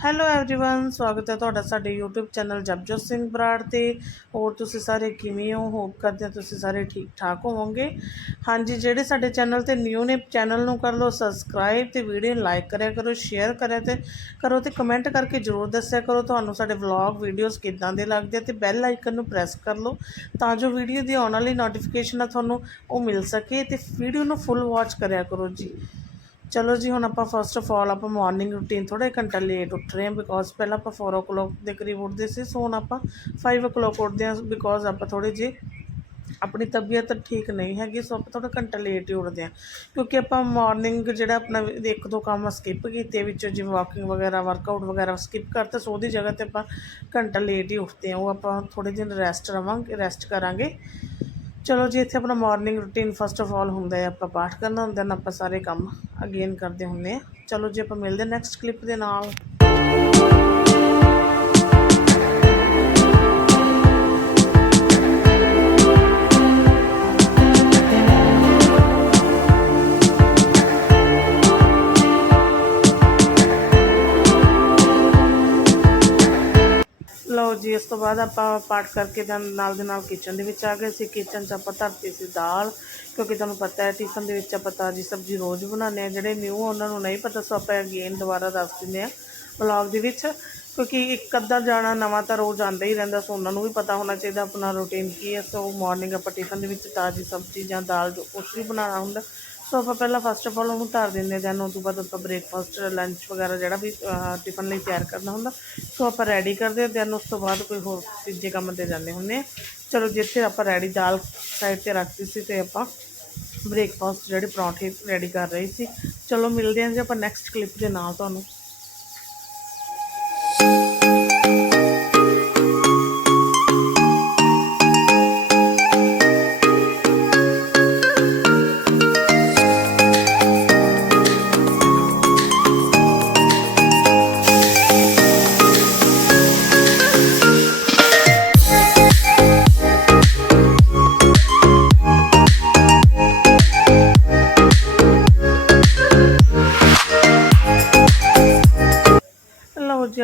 Hello everyone ਸਵਾਗਤ ਹੈ ਤੁਹਾਡਾ ਸਾਡੇ YouTube ਚੈਨਲ ਜਪਜੋਤ ਸਿੰਘ ਬਰਾੜ ਤੇ ਹੋਰ ਤੁਸੀਂ ਸਾਰੇ ਕਿਵੇਂ ਹੋ ਹੋਪ ਕਰਦੇ ਹਾਂ ਤੁਸੀਂ ਸਾਰੇ ਠੀਕ ਠਾਕ ਹੋਵੋਗੇ ਹਾਂਜੀ ਜਿਹੜੇ ਸਾਡੇ ਚੈਨਲ ਤੇ ਨਿਊ ਨੇ ਚੈਨਲ ਨੂੰ ਕਰ ਲਓ ਸਬਸਕ੍ਰਾਈਬ ਤੇ ਵੀਡੀਓ ਨੂੰ ਲਾਈਕ ਕਰਿਆ ਕਰੋ ਸ਼ੇਅਰ ਕਰਿਆ ਤੇ ਕਰੋ ਤੇ ਕਮੈਂਟ ਕਰਕੇ ਜਰੂਰ ਦੱਸਿਆ ਕਰੋ ਤੁਹਾਨੂੰ ਸਾਡੇ ਵਲੌਗ ਵੀਡੀਓਜ਼ ਕਿੱਦਾਂ ਦੇ ਲੱਗਦੇ ਆ ਤੇ ਬੈਲ ਆਈਕਨ ਨੂੰ ਪ੍ਰੈਸ ਕਰ ਲਓ ਤਾਂ ਜੋ ਵੀਡੀਓ ਦੀ ਆਉਣ ਵਾਲੀ ਨੋਟੀਫਿਕੇਸ਼ਨ ਆ ਤੁਹਾਨੂੰ ਉਹ ਮਿਲ ਸਕੇ ਤੇ ਵੀਡੀਓ ਨੂੰ ਫੁੱਲ ਵਾਚ ਕਰਿਆ ਕਰੋ ਜੀ ਚਲੋ ਜੀ, ਹੁਣ ਆਪਾਂ ਫਸਟ ਆਫ ਆਲ ਆਪਾਂ ਮਾਰਨਿੰਗ ਰੂਟੀਨ ਥੋੜਾ ਘੰਟਾ ਲੇਟ ਉੱਠ ਰਹੇ ਹਾਂ ਬਿਕੋਜ਼ ਪਹਿਲਾਂ ਆਪਾਂ 4 o'clock ਦੇ ਕਰੀਬ ਉੱਠਦੇ ਸੀ ਸੋ ਹੁਣ ਆਪਾਂ 5 o'clock ਉੱਠਦੇ ਹਾਂ ਬਿਕੋਜ਼ ਆਪਾਂ ਥੋੜੇ ਜੇ ਆਪਣੀ ਤਬੀਅਤ ਠੀਕ ਨਹੀਂ ਹੈਗੀ ਸੋ ਆਪਾਂ ਥੋੜਾ ਘੰਟਾ ਲੇਟ ਹੀ ਉੱਠਦੇ ਹਾਂ। ਕਿਉਂਕਿ ਆਪਾਂ ਮਾਰਨਿੰਗ ਜਿਹੜਾ ਆਪਣਾ ਇੱਕ ਦੋ ਕੰਮ ਸਕਿਪ ਕੀਤੇ, ਵਿੱਚੋਂ ਜਿਵੇਂ ਵਾਕਿੰਗ ਵਗੈਰਾ ਵਰਕਆਊਟ ਵਗੈਰਾ ਸਕਿਪ ਕਰਤੇ ਸੋ ਉਹਦੀ ਜਗ੍ਹਾ ਤੇ ਆਪਾਂ ਘੰਟਾ ਲੇਟ ਹੀ ਉੱਠਦੇ ਹਾਂ। ਉਹ ਆਪਾਂ ਥੋੜੇ ਦਿਨ ਰੈਸਟ ਰਵਾਂਗੇ ਰੈਸਟ ਕਰਾਂਗੇ। ਚਲੋ ਜੀ, ਇੱਥੇ ਆਪਣਾ morning routine first of all ਹੁੰਦਾ ਹੈ, ਆਪਾਂ ਪਾਠ ਕਰਨਾ ਹੁੰਦਾ ਨਾ ਆਪਾਂ ਸਾਰੇ ਕੰਮ ਅਗੇਨ ਕਰਦੇ ਹੁੰਦੇ ਆ ਚਲੋ ਜੀ, ਆਪਾਂ ਮਿਲਦੇ ਨੈਕਸਟ ਕਲਿੱਪ ਦੇ ਨਾਲ। ਇਸ ਤੋਂ ਬਾਅਦ ਆਪਾਂ ਪਾਠ ਕਰਕੇ ਤਾਂ ਨਾਲ ਦੇ ਨਾਲ ਕਿਚਨ ਦੇ ਵਿੱਚ ਆ ਗਏ ਸੀ। ਕਿਚਨ 'ਚ ਆਪਾਂ ਧਰਤੀ ਸੀ ਦਾਲ, ਕਿਉਂਕਿ ਤੁਹਾਨੂੰ ਪਤਾ ਹੈ ਟਿਫਨ ਦੇ ਵਿੱਚ ਆਪਾਂ ਤਾਜ਼ੀ ਸਬਜ਼ੀ ਰੋਜ਼ ਬਣਾਉਂਦੇ ਆ ਜਿਹੜੇ ਨਿਊ ਉਹਨਾਂ ਨੂੰ ਨਹੀਂ ਪਤਾ, ਸੋ ਆਪਾਂ ਅਗੇਨ ਦੁਬਾਰਾ ਦੱਸ ਦਿੰਦੇ ਆ ਵਲੌਗ ਦੇ ਵਿੱਚ। ਕਿਉਂਕਿ ਇੱਕ ਅੱਧਾ ਜਾਣਾ ਨਵਾਂ ਤਾਂ ਰੋਜ਼ ਆਉਂਦਾ ਹੀ ਰਹਿੰਦਾ, ਸੋ ਉਹਨਾਂ ਨੂੰ ਵੀ ਪਤਾ ਹੋਣਾ ਚਾਹੀਦਾ ਆਪਣਾ ਰੂਟੀਨ ਕੀ ਹੈ। ਸੋ ਮਾਰਨਿੰਗ ਆਪਾਂ ਟਿਫਨ ਦੇ ਵਿੱਚ ਤਾਜ਼ੀ ਸਬਜ਼ੀ ਜਾਂ ਦਾਲ ਜੋ ਕੁਛ ਵੀ ਬਣਾਉਣਾ ਹੁੰਦਾ ਸੋ ਆਪਾਂ ਪਹਿਲਾਂ ਫਸਟ ਆਫ ਆਲ ਉਹਨੂੰ ਧਰ ਦਿੰਦੇ ਦੈਨ ਉਸ ਤੋਂ ਬਾਅਦ ਆਪਾਂ ਬ੍ਰੇਕਫਾਸਟ ਲੰਚ ਵਗੈਰਾ ਜਿਹੜਾ ਵੀ ਟਿਫਨ ਲਈ ਤਿਆਰ ਕਰਨਾ ਹੁੰਦਾ, ਸੋ ਆਪਾਂ ਰੈਡੀ ਕਰਦੇ ਹਾਂ ਦੈਨ ਉਸ ਤੋਂ ਬਾਅਦ ਕੋਈ ਹੋਰ ਤੀਜੇ ਕੰਮ ਤੇ ਜਾਂਦੇ ਹੁੰਦੇ ਆ ਚਲੋ ਜਿੱਥੇ ਆਪਾਂ ਰੈਡੀ ਦਾਲ ਸਾਈਡ ਤੇ ਰੱਖਤੀ ਸੀ ਤੇ ਆਪਾਂ ਬ੍ਰੇਕਫਾਸਟ ਜਿਹੜੇ ਪਰੌਂਠੇ ਰੈਡੀ ਕਰ ਰਹੇ ਸੀ। ਚਲੋ ਮਿਲਦੇ ਹਾਂ ਜੀ ਆਪਾਂ ਨੈਕਸਟ ਕਲਿੱਪ ਦੇ ਨਾਲ ਤੁਹਾਨੂੰ।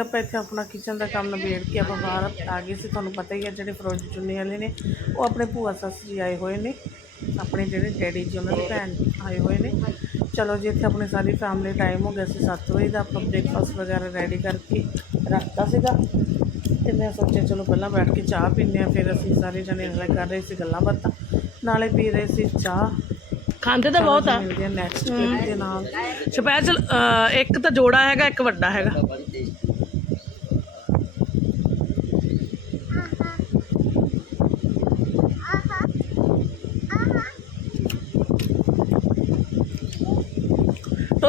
ਆਪਾਂ ਇੱਥੇ ਆਪਣਾ ਕਿਚਨ ਦਾ ਕੰਮ ਨਿਬੇੜ ਕੇ ਆਪਾਂ ਬਾਹਰ ਆ ਗਏ ਸੀ ਤੁਹਾਨੂੰ ਪਤਾ ਹੀ ਹੈ ਜਿਹੜੇ ਫਰੋਜੀ ਚੁੰਨੀ ਵਾਲੇ ਨੇ ਉਹ ਆਪਣੇ ਭੂਆ ਸੱਸ ਜੀ ਆਏ ਹੋਏ ਨੇ ਆਪਣੇ ਜਿਹੜੇ ਡੈਡੀ ਜੀ ਉਹਨਾਂ ਦੀ ਭੈਣ ਆਏ ਹੋਏ ਨੇ। ਚਲੋ ਜੀ ਇੱਥੇ ਆਪਣੀ ਸਾਰੀ ਫੈਮਿਲੀ ਟਾਈਮ ਹੋ ਗਿਆ ਸੀ 7 ਵਜੇ ਦਾ ਆਪਾਂ ਬ੍ਰੇਕਫਾਸਟ ਵਗੈਰਾ ਰੈਡੀ ਕਰਕੇ ਰੱਖਤਾ ਸੀਗਾ। ਤੇ ਮੈਂ ਸੋਚਿਆ ਚਲੋ ਪਹਿਲਾਂ ਬੈਠ ਕੇ ਚਾਹ ਪੀਂਦੇ ਆ ਫਿਰ ਅਸੀਂ ਸਾਰੇ ਜਣੇ ਨਾਲੇ ਕਰ ਰਹੇ ਸੀ ਗੱਲਾਂ ਬਾਤਾਂ। ਨਾਲੇ ਪੀ ਰਹੇ ਸੀ ਚਾਹ। ਖਾਂਦੇ ਤਾਂ ਬਹੁਤ ਆ। ਮਿਲਦੇ ਆ ਨੈਕਸਟ ਕਲਿੱਪ ਦੇ ਨਾਲ। ਸਪੈਸ਼ਲ ਇੱਕ ਤਾਂ ਜੋੜਾ ਹੈਗਾ ਇੱਕ ਵੱਡਾ ਹੈਗਾ।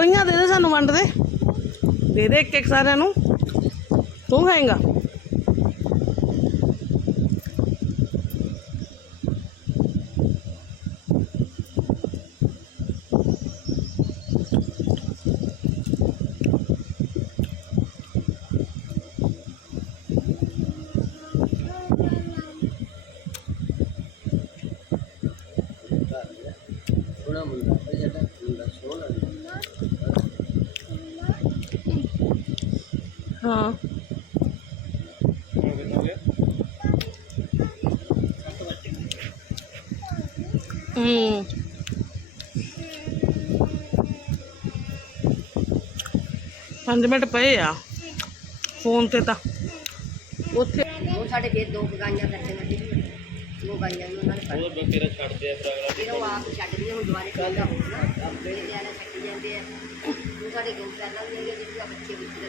ਟੋਈਆਂ ਦੇ ਦੇ ਸਾਨੂੰ ਵੰਡ ਦੇ। ਦੇ ਦੇ ਇੱਕ ਇੱਕ ਸਾਰਿਆਂ ਨੂੰ। ਤੂੰ ਖਾਏਂਗਾ? ਹਾਂ। ਹੂੰ। ਪੰਜ ਮਿੰਟ ਪਏ ਆ। ਫੋਨ ਤੇ ਤਾਂ। ਉੱਥੇ ਉਹ ਸਾਡੇ ਫਿਰ ਦੋ ਗਾਈਆਂ ਕੱਟੇ ਨੇ ਦੋ ਗਾਈਆਂ ਨੂੰ ਉਹਨਾਂ ਨੇ ਕੱਟ ਉਹ ਤੇਰਾ ਛੱਡ ਦਿਆ ਫਿਰ ਅਗਲਾ ਫਿਰ ਉਹ ਆਪ ਛੱਡਦੀ ਹੁਣ ਦੁਬਾਰੇ ਕਹਿੰਦਾ ਹੋਣਾ ਆਪਣੇ ਨਿਆਣੇ ਛੱਡੀ ਜਾਂਦੇ ਆ। ਉਹ ਸਾਡੇ ਦੋ ਪਹਿਲਾਂ ਵੀ ਹੈਗੇ ਜਿਹੜੇ ਬੱਚੇ ਵਿੱਚ ਦੇ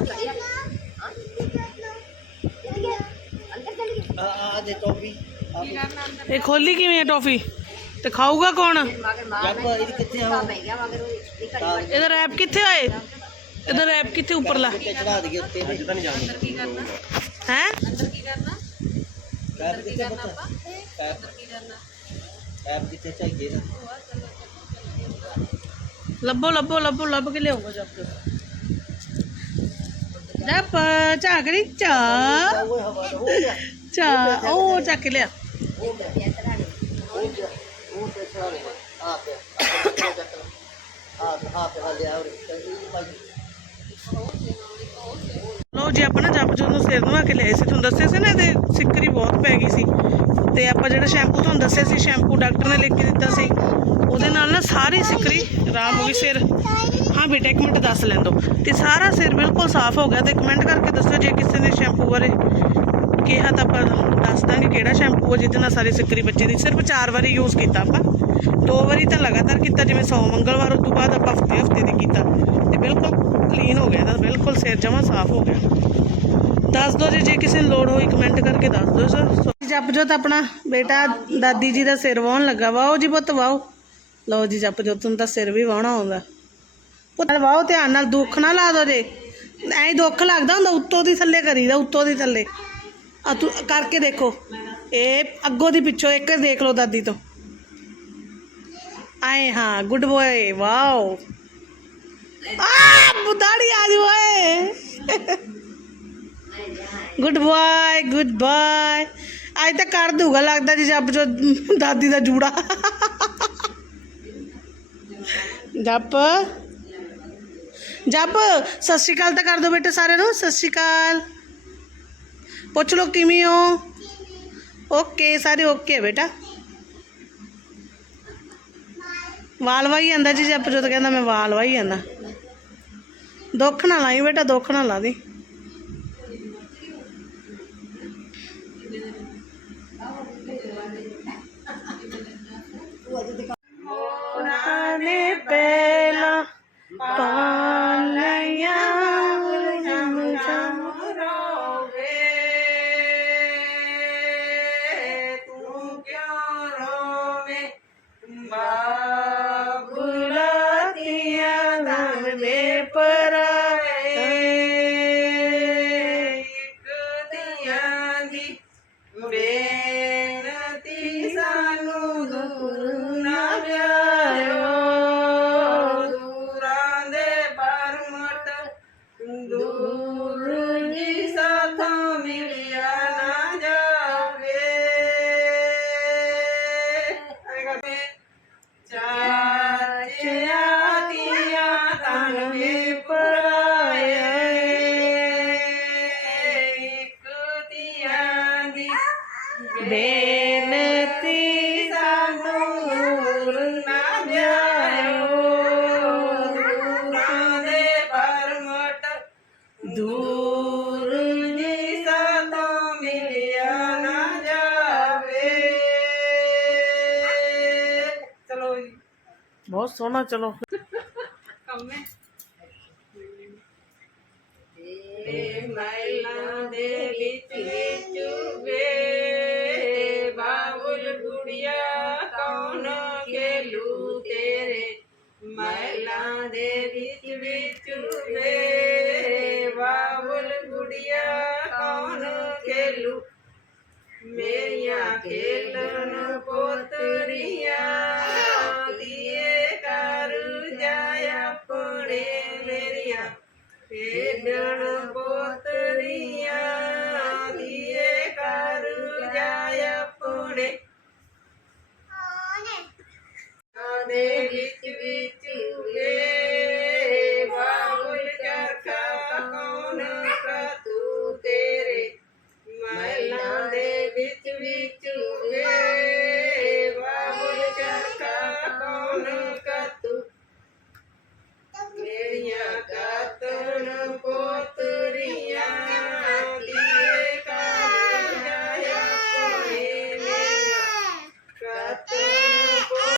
ਪਾਸੇ ਤਾਂ ਚੜਿਆ ਹਾਂ ਅੰਦਰ ਚਲ ਗਿਆ ਆ ਆ ਦੇ ਟੋਪੀ ਇਹ ਖੋਲੀ ਕਿਵੇਂ ਆ ਟੋਫੀ ਤੇ ਖਾਊਗਾ ਕੌਣ ਮਗਰ ਮਾਰ ਜੱਬ ਇਹਦੀ ਕਿੱਥੇ ਆ ਪੈ ਗਿਆ ਨਹੀਂ ਜੱਪ ਚਾ ਚਾ ਉਹ ਚੱਕ ਲਿਆ। ਲੋ ਜੀ, ਆਪਾਂ ਨਾ ਜੱਪ ਜੋਤ ਨੂੰ ਸਿਰ ਨਵਾ ਕੇ ਲਿਆਏ ਸੀ। ਤੁਹਾਨੂੰ ਦੱਸਿਆ ਸੀ ਨਾ, ਇਹਦੇ ਸਿੱਕਰੀ ਬਹੁਤ ਪੈ ਗਈ ਸੀ। ਤੇ ਆਪਾਂ ਜਿਹੜਾ ਸ਼ੈਂਪੂ ਤੁਹਾਨੂੰ ਦੱਸਿਆ ਸੀ, ਸ਼ੈਂਪੂ ਡਾਕਟਰ ਨੇ ਲਿਖ ਕੇ ਦਿੱਤਾ ਸੀ। ਉਹਦੇ ਨਾਲ ਸਾਰੀ ਸਿਕਰੀ ਆਰਾਮ ਹੋ ਗਈ ਸਿਰ। ਹਾਂ ਬੇਟਾ, ਇੱਕ ਮਿੰਟ ਦੱਸ ਲੈਣ ਦਿਓ ਤੇ ਸਾਰਾ ਸਿਰ ਬਿਲਕੁਲ ਸਾਫ਼ ਹੋ ਗਿਆ ਤੇ ਕਮੈਂਟ ਕਰਕੇ ਦੱਸੋ ਜੇ ਕਿਸੇ ਨੇ ਸ਼ੈਂਪੂ ਬਾਰੇ ਕਿਹਾ ਤਾਂ ਆਪਾਂ ਦੱਸ ਦਾਂਗੇ ਕਿਹੜਾ ਸ਼ੈਂਪੂ ਹੈ ਜਿਹਦੇ ਨਾਲ ਸਾਰੀ ਸਿੱਕਰੀ ਬੱਚੇ ਦੀ। ਸਿਰਫ ਚਾਰ ਵਾਰੀ ਯੂਜ਼ ਕੀਤਾ ਆਪਾਂ। ਦੋ ਵਾਰੀ ਤਾਂ ਲਗਾਤਾਰ ਕੀਤਾ, ਜਿਵੇਂ ਸੌ ਮੰਗਲਵਾਰ ਉਸ ਤੋਂ ਬਾਅਦ ਆਪਾਂ ਹਫ਼ਤੇ ਹਫ਼ਤੇ ਦੀ ਕੀਤਾ। ਤੇ ਬਿਲਕੁਲ ਕਲੀਨ ਹੋ ਗਿਆ ਇਹਦਾ, ਬਿਲਕੁਲ ਸਿਰ ਜਮਾ ਸਾਫ਼ ਹੋ ਗਿਆ। ਦੱਸ ਦਿਓ ਜੀ, ਜੇ ਕਿਸੇ ਨੂੰ ਲੋੜ ਹੋਈ ਕਮੈਂਟ ਕਰਕੇ ਦੱਸ ਦਿਓ ਸਰ। ਜਪਜੋਤ ਆਪਣਾ ਬੇਟਾ ਦਾਦੀ ਜੀ ਦਾ ਸਿਰ ਵਾਹਣ ਲੱਗਾ ਵਾਓ ਜੀ ਪੁੱਤ ਵਾਓ। ਲਓ ਜੀ ਜਪਜੋਤ ਨੂੰ ਤਾਂ ਸਿਰ ਵੀ ਵਾਹਣਾ ਆਉਂਦਾ। ਪੁੱਤ ਵਾਓ ਧਿਆਨ ਨਾਲ, ਦੁੱਖ ਨਾ ਲਾ ਦੋ ਜੇ। ਐਂ ਦੁੱਖ ਲੱਗਦਾ ਹੁੰਦਾ, ਉੱਤੋਂ ਦੀ ਥੱਲੇ ਕਰੀਦਾ, ਉੱਤੋਂ ਦੀ ਥੱਲੇ। ਆ ਤੂੰ ਕਰਕੇ ਦੇਖੋ। ਇਹ ਅੱਗੋਂ ਦੀ ਪਿੱਛੋਂ, ਇੱਕ ਦੇਖ ਲਓ ਦਾਦੀ ਤੋਂ। ਆਏ, ਹਾਂ ਗੁੱਡ ਬੋਏ ਵਾਓ। ਆ ਬੁਦਾੜੀ ਆ ਜੀ ਓਏ। ਗੁੱਡ ਬਾਏ ਗੁੱਡ ਬਾਏ ਅੱਜ ਤਾਂ ਕਰ ਦੂਗਾ ਲੱਗਦਾ ਜੀ ਜੱਬ ਜੋ ਦਾਦੀ ਦਾ ਜੂੜਾ। ਜਪ। ਜਪ, ਸਤਿ ਸ਼੍ਰੀ ਅਕਾਲ ਤਾਂ ਕਰ ਦੋ ਬੇਟੇ ਸਾਰਿਆਂ ਨੂੰ, ਸਤਿ ਸ਼੍ਰੀ ਅਕਾਲ। ਪੁੱਛ ਲੋ ਕਿਵੇਂ ਹੋ? ਓਕੇ, ਸਾਰੇ ਓਕੇ ਬੇਟਾ। ਵਾਲ ਵਾਈ ਜਾਂਦਾ ਜੀ ਜੱਪ ਜੋ ਤਾਂ ਕਹਿੰਦਾ ਮੈਂ ਵਾਲ ਵਾਈ ਜਾਂਦਾ। ਦੁੱਖ ਨਾ ਲਾਈ ਬੇਟਾ, ਦੁੱਖ ਨਾ ਲਾ ਦੀ। ਪਹਿਲਾ ਸੋਹਣਾ ਚਲੋ। ਤੇ ਮਹਿਲਾਂ ਦੇ ਵਿੱਚ ਵਿੱਚ